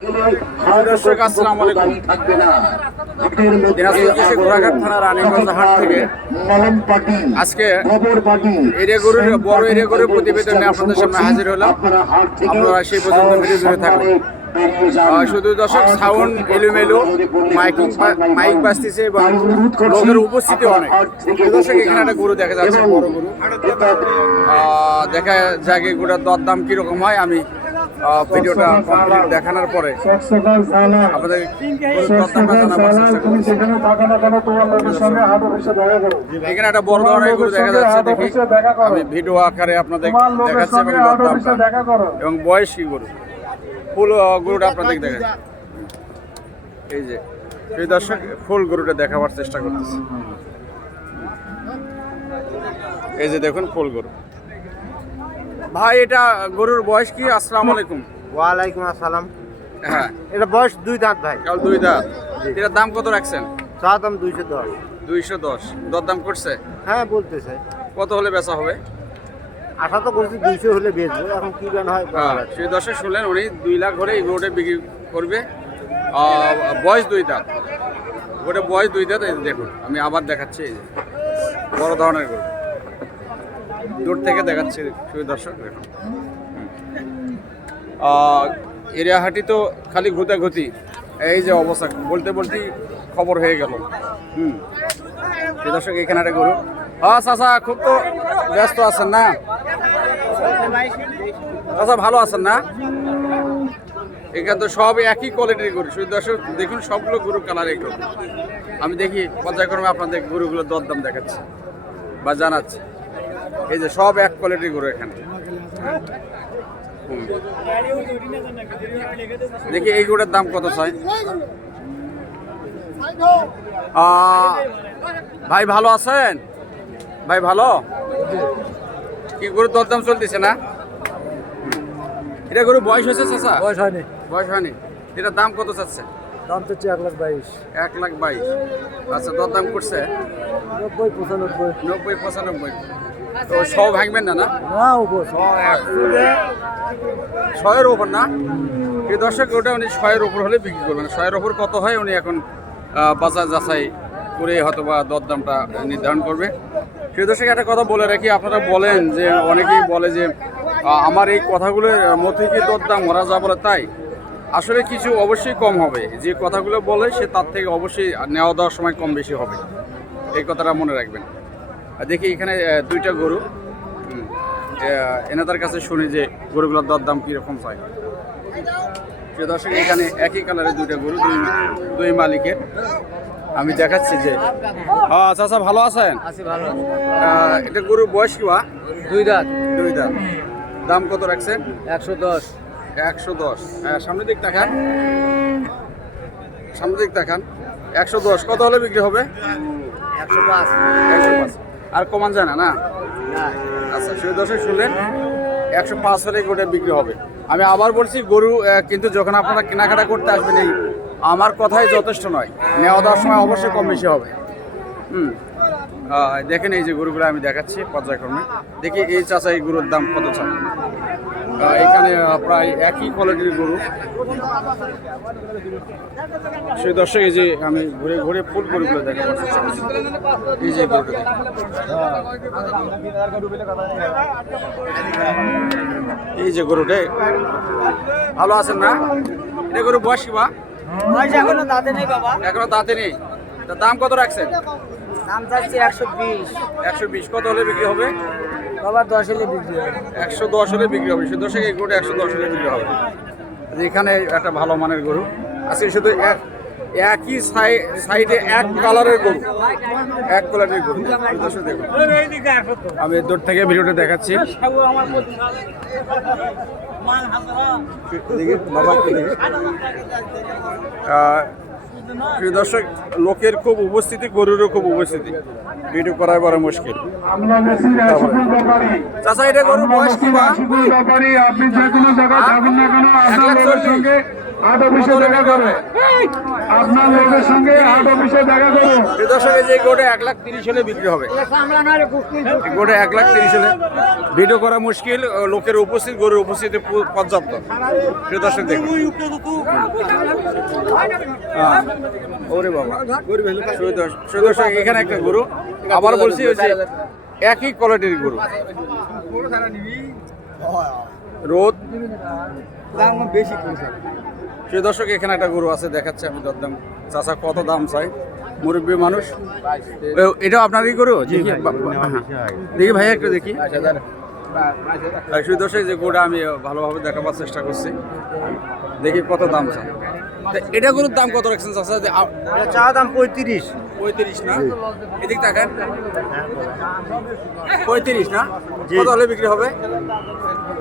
দর্শক, আসসালামু আলাইকুম। রানীগঞ্জ হাট থেকে আজকে এরিয়া বড় এরিয়া আপনাদের সামনে হাজির হলাম। আপনারা সেই পর্যন্ত ভিডিও থাকুন। শুধু দর্শক সাউন্ড এলোমেলো মাইক মাইক বাজতেছে এবং লোকের উপস্থিতি অনেক। দর্শক এখানে একটা গরু দেখা যাচ্ছে বড় গরু। দেখা যাক গরুটার দরদাম কীরকম হয়। আমি ভিডিওটা কমপ্লিট দেখানোর পরে আপনাদের এখানে একটা বড় ধরনের গরু দেখা যাচ্ছে দেখি। আমি ভিডিও আকারে আপনাদের দেখাচ্ছি এবং বয়স কি গরু। ফুল গরুটা আপনাদের দেখা এই যে সেই দর্শক ফুল গরুটা দেখাবার চেষ্টা করতেছি। এই যে দেখুন ফুল গরু। ভাই এটা গরুর বয়স কি? আসসালামু আলাইকুম। ওয়ালাইকুম আসসালাম। হ্যাঁ। এটা বয়স দুই দাঁত ভাই। কাল দুই দাঁত। এটার দাম কত রাখছেন? চা দাম দুইশো দশ। দুইশো দশ। দরদাম করছে? হ্যাঁ বলতেছে। কত হলে বেচা হবে? আশা তো করছি দুইশো হলে বেচবো। এখন কি গান হয় হ্যাঁ, সেই দর্শক শুনলেন উনি দুই লাখ করে এই গরুটা বিক্রি করবে। বয়স দুই দাঁত। গোটা বয়স দুই দাঁত এই দেখুন আমি আবার দেখাচ্ছি বড় ধরনের গরু। দূর থেকে দেখাচ্ছি সেই দর্শক, দেখুন। এরিয়া হাটি তো খালি ঘুতাঘুতি, এই যে অবস্থা, বলতে বলতেই খবর হয়ে গেল। হুম। দর্শক এখানে একটা গরু। হ্যাঁ চাচা, খুব তো ব্যস্ত আছেন না? আচ্ছা ভালো আছেন না? এখানে তো সব একই কোয়ালিটির গরু। শুধু দর্শক, দেখুন, সবগুলো গরু কালার একটু আমি দেখি, পর্যায়ক্রমে আপনাদের গরুগুলোর দরদাম দেখাচ্ছি বা জানাচ্ছি। এই যে সব এক কোয়ালিটির গরু এখানে। দেখি এই গরুটার দাম কত চাই? ভাই ভালো আছেন? ভাই ভালো? কি গরুর দরদাম চলতেছে না? এটা গরু বয়স হয়েছে চাচা? বয়স হয়নি। বয়স হয়নি। এটার দাম কত চাচ্ছে? দাম তো এক লাখ বাইশ। এক লাখ বাইশ। আচ্ছা দরদাম করছে? নব্বই পঁচানব্বই। নব্বই পঁচানব্বই। তো সব ভাঙবেন না না? উপর ছয়ের ওপর না? এই দর্শক, ওটা উনি ছয়ের ওপর হলে বিক্রি করবেন। ছয়ের ওপর কত হয় উনি এখন বাজার যাচাই করে হয়তো বা দরদামটা নির্ধারণ করবে। সেই দর্শক, একটা কথা বলে রাখি, আপনারা বলেন যে, অনেকেই বলে যে আমার এই কথাগুলোর মধ্যে কি দরদাম করা যা বলে তাই। আসলে কিছু অবশ্যই কম হবে। যে কথাগুলো বলে সে তার থেকে অবশ্যই নেওয়া দেওয়ার সময় কম বেশি হবে। এই কথাটা মনে রাখবেন। দেখি এখানে দুইটা গরু। এনাদের কাছে শুনি যে গরুগুলোর দরদাম কীরকম চাই প্রিয় দর্শক এখানে একই কালারের দুইটা গরু দুই দুই মালিকের। আমি দেখাচ্ছি যে হ্যাঁ চাচা ভালো আছেন? আছি এটা গরুর বয়স কি বা দুই দাঁত। দুই দাম দাম কত রাখছেন? একশো দশ। একশো দশ। হ্যাঁ সামনের দিক তাকান। সামনের দিক তাকান। একশো দশ। কত হলে বিক্রি হবে? একশো পাঁচ। একশো পাঁচ। আর কমান যায় না না? আচ্ছা সেই দশে শুনলেন? একশো পাঁচ হলে গোটা বিক্রি হবে। আমি আবার বলছি গরু কিন্তু যখন আপনারা কেনাকাটা করতে আসবেন এই আমার কথাই যথেষ্ট নয়। নেওয়া দেওয়ার সময় অবশ্যই কম বেশি হবে। হুম। দেখেন এই যে গরুগুলো আমি দেখাচ্ছি পর্যায়ক্রমে। দেখি এই চাচা এই গরুর দাম কত চাই এখানে প্রায় একই কোয়ালিটির গরু। সেই দর্শক এই যে আমি ঘুরে ঘুরে ফুল গরুগুলো চেষ্টা করছি এই যে। এই যে গরুটা ভালো আছেন না? এটা গরু বয়স বা? এখনও দাঁতে নেই বাবা। এখনও দাঁতে নেই। দাম কত রাখছেন? দাম চাচ্ছি একশো বিশ। একশো বিশ। কত হলে বিক্রি হবে? বাবা দশ হলে বিক্রি হবে। একশো দশ হলে বিক্রি হবে। শুধু এই গরুটা একশো দশ হলে বিক্রি হবে। এখানে একটা ভালো মানের গরু। আজকে শুধু এক একই সাইডে এক কালারের গরু। এক কালারের গরু। দর্শক দেখুন। আমি দূর থেকে ভিডিওটা দেখাচ্ছি। বাবা আহ, প্রিয় দর্শক লোকের খুব উপস্থিতি গরুরও খুব উপস্থিতি। ভিডিও করায় বড় মুশকিল। চাচা এটা গরু বয়স কি আপনি যে কোনো জায়গায় থাকুন না কেন হাট অফিসে দেখা করো আপনার লোকের সঙ্গে হাট অফিসে দেখা করো প্রিয় দর্শক যে গোটা এক লাখ তিরিশ হলে বিক্রি হবে। গোটা এক লাখ তিরিশ হলে। ভিডিও করা মুশকিল লোকের উপস্থিত গরুর উপস্থিতি পর্যাপ্ত। প্রিয় দর্শক দেখুন। ওরে বাবা। দর্শক- এখানে একটা গরু। আবার বলছি ওই যে একই কোয়ালিটির গরু। রোদ। প্রিয় দর্শক এখানে একটা গরু আছে দেখাচ্ছে আমি দরদাম। চাচা কত দাম চাই? মুরব্বী মানুষ। এটা এটাও আপনারই গরু? দেখি বা- হ্যাঁ। ভাইয়া একটু দেখি। প্রিয় দর্শক যে গরুটা আমি ভালোভাবে দেখাবার চেষ্টা করছি। দেখি কত দাম চাই। এটা গরুর দাম কত রাখছেন এটা চা দাম পঁয়ত্রিশ। পঁয়ত্রিশ না? এদিক টাকার পঁয়ত্রিশ না। কত হলে বিক্রি হবে?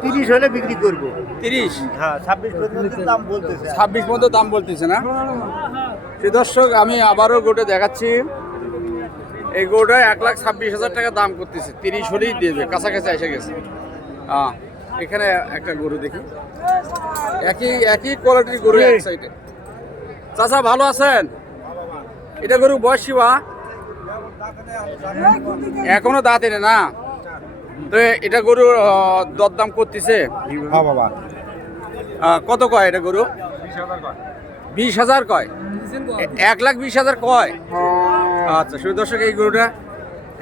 তিরিশ হলে বিক্রি করব। তিরিশ? হ্যাঁ ছাব্বিশ পর্যন্ত দাম বলতেছে। ছাব্বিশ মতো দাম বলতেছে না? সে দর্শক আমি আবারও গোটে দেখাচ্ছি। এই গোটা এক লাখ ছাব্বিশ হাজার টাকা দাম করতেছে। তিরিশ হলেই দেবে কাছাকাছি এসে গেছে। হ্যাঁ এখানে একটা গরু দেখি। একই একই কোয়ালিটির গরু এক সাইডে চাচা ভালো আছেন? এটা গরু বয়সী বা এখনও দাঁত এনে না? তো এটা গরু দরদাম করতেছে? হ্যাঁ বাবা। কত কয় এটা গরু? বিশ হাজার কয়। এক লাখ বিশ হাজার কয়? আচ্ছা শুধু দর্শক এই গরুটা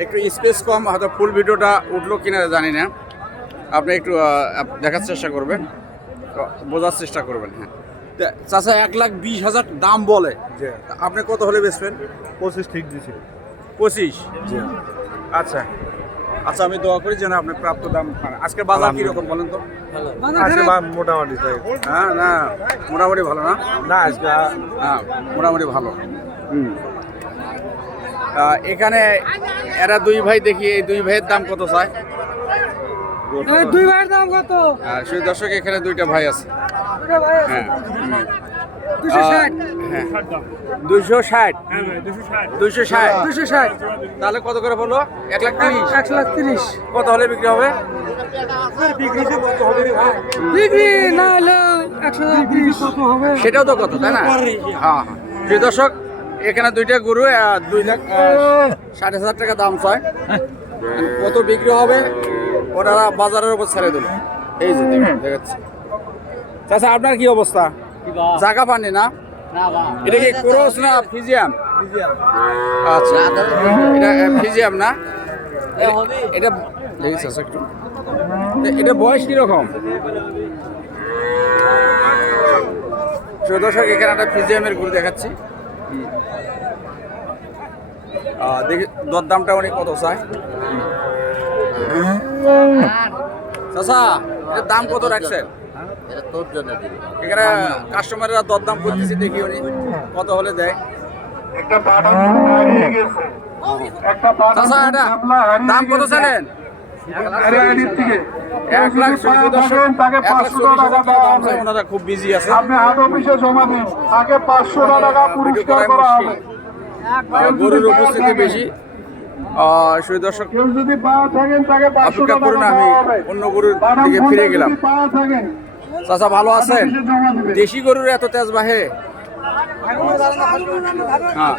একটু স্পেস কম হয়তো ফুল ভিডিওটা উঠল কিনা জানি না। আপনি একটু দেখার চেষ্টা করবেন। বোঝার চেষ্টা করবেন হ্যাঁ। তা চাচা এক লাখ বিশ হাজার দাম বলে। তা আপনি কত হলে বেচবেন? পঁচিশ ঠিক দিছে। পঁচিশ? আচ্ছা। আচ্ছা আমি দোয়া করি যেন আপনি প্রাপ্ত দাম পান। আজকে বাজার কীরকম বলেন তো? আজকে মোটামুটি তাই। হ্যাঁ না মোটামুটি ভালো না? না আজকে হ্যাঁ মোটামুটি ভালো। হুম। এখানে এরা দুই ভাই দেখি এই দুই ভাইয়ের দাম কত চায়? দুই ভাইয়ের দাম কত? আর সেই দর্শক এখানে দুইটা ভাই আছে। হ্যাঁ দুশো ষাট। হ্যাঁ। দুইশো ষাট। দুইশো ষাট। দুশো ষাট। তাহলে কত করে বলো এক লাখ তিরিশ। একশো লাখ তিরিশ। কত হলে বিক্রি হবে? বিক্রি না হলে একশো তিরিশ। হবে? সেটাও তো কত তাই না? হ্যাঁ হ্যাঁ। দর্শক এখানে দুইটা গরু দুই লাখ ষাট হাজার টাকা দাম চায়। কত বিক্রি হবে ওনারা বাজারের উপর ছেড়ে দিল। এই যে দেখুন, দেখাচ্ছি। চাচা আপনার কি অবস্থা? জায়গা পাননি না? এটা কি ক্রোস না ফিজিয়াম? আচ্ছা এটা ফিজিয়াম না? এটা- একটু। এটা বয়স কীরকম? দর্শক এখানে একটা ফিজিয়ামের গরু দেখাচ্ছি। দেখি দরদামটা উনি কত চায়? চাচা এটার দাম কত রাখছেন? এখানে কাস্টমাররা দরদাম করতেছি দেখি উনি কত হলে দেয়। একটা হারিয়ে গেছে। একটা দাম কত থেকে এক লাখ টাকা খুব বিজি আছে। আপনি হাট অফিসে জমা দিন তাকে পাঁচশো টাকা পুরস্কার করা হবে। আহ, গরুর উপস্থিতি বেশি। সেই দর্শক অপেক্ষা করুন আমি অন্য গরুর দিকে ফিরে গেলাম। চাচা ভালো আছেন? দেশি গরুর এত তেজ বাহে? হ্যাঁ।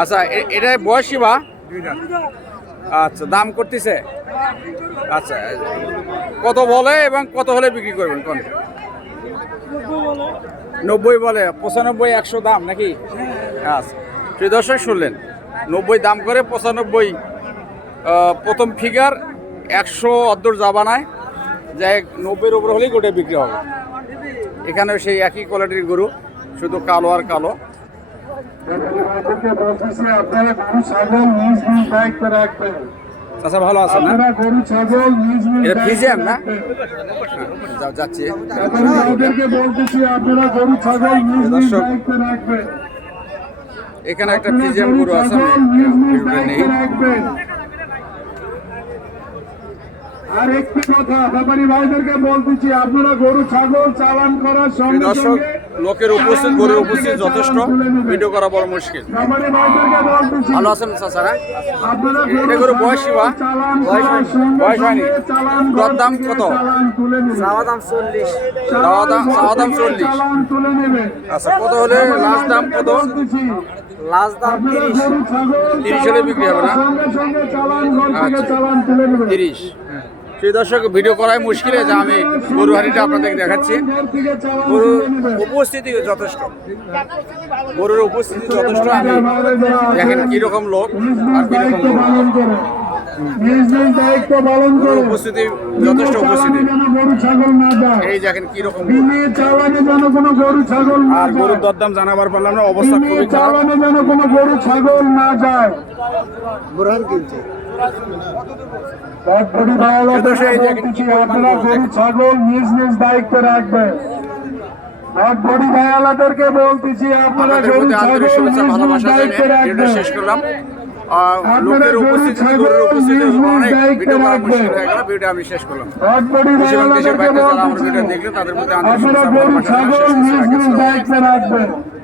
আচ্ছা এটা বয়সী বা? আচ্ছা দাম করতেছে? আচ্ছা কত বলে এবং কত হলে বিক্রি করবেন? কোন? নব্বই বলে। পঁচানব্বই একশো দাম নাকি? আচ্ছা। সেই দর্শক, শুনলেন। নব্বই দাম করে পঁচানব্বই প্রথম ফিগার একশো অদ্দর জাবানায়। যাই হোক, নব্বইয়ের উপর হলেই গোটা বিক্রি হবে। এখানেও সেই একই কোয়ালিটির গরু শুধু কালো আর কালো। চাচা ভালো আছে না? এটা ফিজিয়াম না? রাখবেন। যাচ্ছি। এখানে একটা ফিজিয়াম গরু আছে নেই। আর একটি কথা ব্যাপারী ভাইদেরকে বলতেছি আপনারা গরু ছাগল চালান করার সঙ্গে দর্শক, সঙ্গে লোকের উপস্থিত গরুর উপস্থিত যথেষ্ট। ভিডিও করা বড় মুশকিল। ভালো আছেন চাচা হ্যাঁ? এটা গরু বয়সী বা? বয়স হয়নি। দর দাম কত? চাওয়া দাম চল্লিশ। চাওয়া দাম- চাওয়া দাম 40 চালান তুলে নেবেন। আচ্ছা কত হলে লাস্ট দাম কত? লাস্ট দাম তিরিশ। গরু 30 হলে বিক্রি হবে না? সঙ্গে সঙ্গে চালান ঘর থেকে আচ্ছা। চালান তুলে নেবেন। তিরিশ। সেই দর্শক ভিডিও করাই মুশকিল যে আমি গরু হাড়িটা আপনাদের দেখাচ্ছি। গরুর উপস্থিতি যথেষ্ট। গরুর উপস্থিতি যথেষ্ট আমি দেখেন কীরকম লোক আর কীরকম উপস্থিতি যথেষ্ট উপস্থিতি। এই দেখেন কোনো ছাগল আর গরুর দরদাম জানাবার পারলাম না অবস্থা খুবই খারাপ। চালানে যেন কোনো গরু ছাগল না যায়। আপনারা গরু, ছাগল, নিজ নিজ দায়িত্বে রাখবেন আপনারা গরু ছাগল নিজ নিজ দায়িত্বে রাখবেন শেষ করলাম।